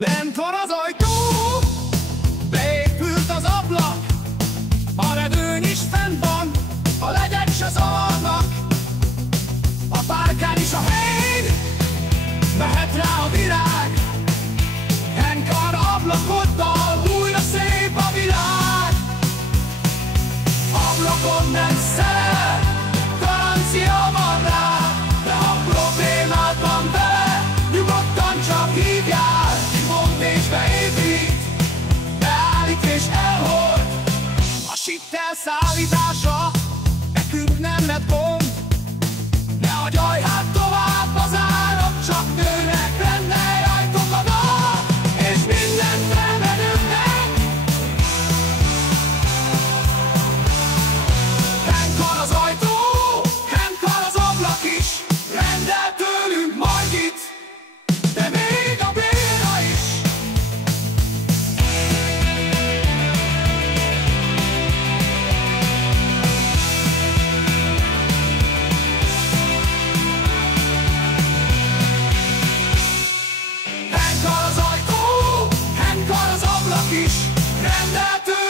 Lent van az ajtó, beépült az ablak, a redőny is fent van, a legyek se zavarnak. A párkány is a helyén, mehet rá a virág, Henkar ablakoddal újra szép a világ. Ablakon nem szel, garancia van rá, de ha problémád van vele, nyugodtan csak hívjál. Kimond és beépít, beállít és elhord. A sitter szállítása nekünk nem lett gond. Ne agyalj hát tovább, az árak csak nőnek, rendelj ajtókadat, és mindent felmenőnek. Henkar az ajtó, Henkar az ablak is, rendel tőlünk majd itt, de még a béra is. Henkar az ajtó, Henkar az ablak is, rendel tőlünk